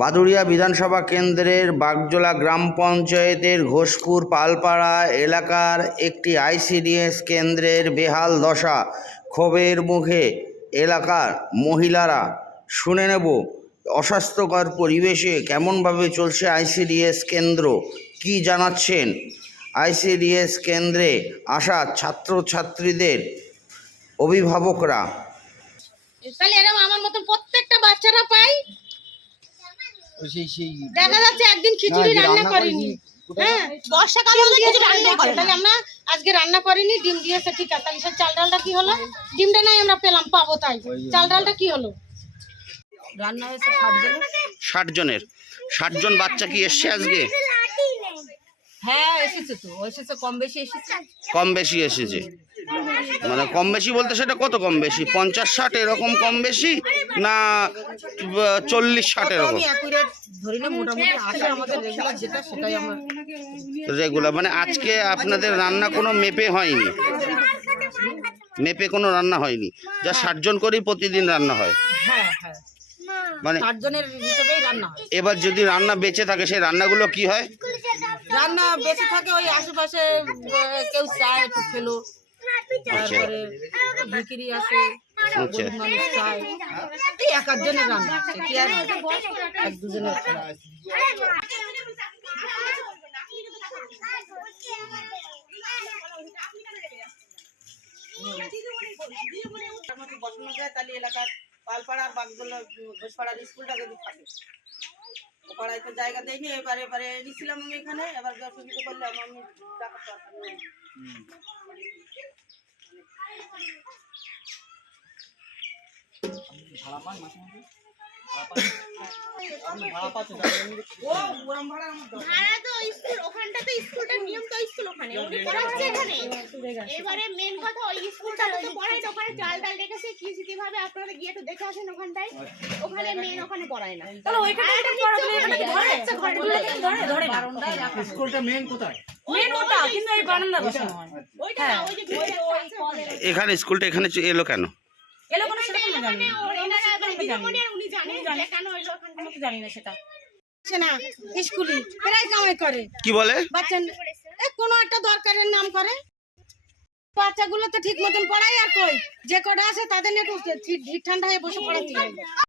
বাদুড়িয়া বিধানসভা কেন্দ্রের বাগজোলা গ্রাম পঞ্চায়েতের ঘোষপুর পালপাড়া এলাকার একটি আইসিডিএস কেন্দ্রের বেহাল দশা। ক্ষোভের মুখে এলাকার মহিলারা। শুনে নেব অস্বাস্থ্যকর পরিবেশে কেমনভাবে চলছে আইসিডিএস কেন্দ্র, কি জানাচ্ছেন আইসিডিএস কেন্দ্রে আসা ছাত্রছাত্রীদের অভিভাবকরা। তাহলে এরকম আমার মতন প্রত্যেকটা বাচ্চারা পাই। দেখা যাচ্ছে একদিন খিচুড়ি রান্না করিনি, হ্যাঁ বর্ষাকাল হলে কিছু রান্না করে, তাহলে আমরা আজকে রান্না করিনি, ডিম দিয়েছে ঠিক আছে, তাহলে সে চাল ডালটা কি হলো? ডিমটা নাই আমরা পেলাম, পাবো তাই, চাল ডালটা কি হলো? রান্না হয়েছে 60 জনের। 60 জন বাচ্চা কি এসছে আজকে? হ্যাঁ এসেছে, তো এসেছে, কম বেশি এসেছে। কম বেশি এসেছে মানে কম বেশি বলতে সেটা কত কম বেশি? 50-60 এরকম কম বেশি না 40-60 এরকম? রেগুলার মানে আজকে আপনাদের রান্না কোনো মেপে হয়নি, মেপে কোনো রান্না হয়নি, যা 60 জন করেই প্রতিদিন রান্না হয়। মানে 60 জনের হিসেবেই রান্না হয়। এবার যদি রান্না বেঁচে থাকে সেই রান্নাগুলো কি হয়? রান্না বেঁচে থাকে ওই আশেপাশে কেউ চায় একটু খেলো, তারপরে বিক্রি আসে, গরিব মানুষ চায়, এই এক আধজনের রান্না, কি আর এক দুজনের। বসানো যায় তাহলে এলাকার পালপাড়া আর বাগজোলা ঘোষপাড়ার স্কুলটা যদি থাকে, ও পাড়ায় তো জায়গা দেয়নি, এবারে নিয়েছিলাম আমি এখানে, এবার অসুবিধা করলাম আমি টাকা এবারে মেন কথা ওই স্কুলটা পড়ায়, ওখানে চাল ডাল রেখেছে কিভাবে আপনারা গিয়ে একটু দেখে আসেন ওখানটায়, ওখানে মেন ওখানে পড়ায় না। তাহলে ওইখানে স্কুলটা মেন কোথায়? মেন ওটা, কিন্তু এই বারান্দা বসানো হয় ওইটা ওই যে এখানে স্কুলটা এখানে এলো কেন? এলো কোনো সেটা আমি জানি না, উনি জানেন যে কেন হইলো ওখানে, আমি জানি না সেটা। না স্কুলে প্রায় কামাই করে, কি বলে বাচ্চা কোনো একটা দরকারের নাম করে, বাচ্চাগুলো তো ঠিক মতন পড়াই, আর কই যে কটা আছে তাদের একটু ঠিক ঠান্ডা হয়ে বসে পড়াতে হয়।